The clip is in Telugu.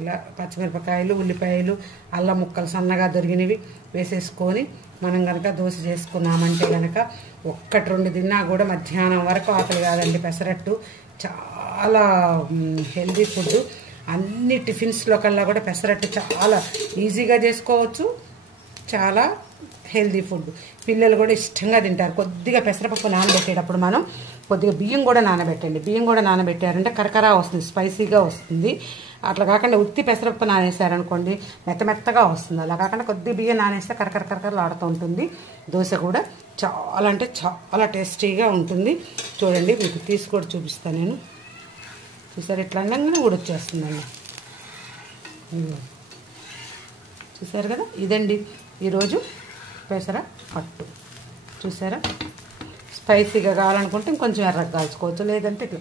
ఇలా పచ్చిమిరపకాయలు, ఉల్లిపాయలు, అల్లం ముక్కలు సన్నగా దొరికినవి వేసేసుకొని మనం కనుక దోశ చేసుకున్నామంటే కనుక 1-2 తిన్నా కూడా మధ్యాహ్నం వరకు ఆకలి కాదండి. పెసరట్టు చాలా హెల్దీ ఫుడ్. అన్ని టిఫిన్స్లో కల్లా కూడా పెసరట్టు చాలా ఈజీగా చేసుకోవచ్చు, చాలా హెల్దీ ఫుడ్. పిల్లలు కూడా ఇష్టంగా తింటారు. కొద్దిగా పెసరపప్పు నానబెట్టేటప్పుడు మనం కొద్దిగా బియ్యం కూడా నానబెట్టండి. బియ్యం కూడా నానబెట్టారంటే కరకరా వస్తుంది, స్పైసీగా వస్తుంది. అట్లా కాకుండా ఉత్తి పెసరపప్పు నానేసారనుకోండి మెత్తగా వస్తుంది. అలా కాకుండా కొద్దిగా బియ్యం నానేస్తే కరకరలు ఆడుతూ ఉంటుంది. దోశ కూడా చాలా అంటే చాలా టేస్టీగా ఉంటుంది. చూడండి, మీకు తీసి కూడా చూపిస్తాను నేను. చూసారు, ఇట్లా అనగానే కూడా వచ్చేస్తుందండి. చూసారు కదా, ఇదండి ఈరోజు పెసర అట్టు. చూసారా, స్పైసీగా కావాలనుకుంటే ఇంకొంచెం ఎర్రగా కాల్చుకోవచ్చు, లేదంటే ఇట్లా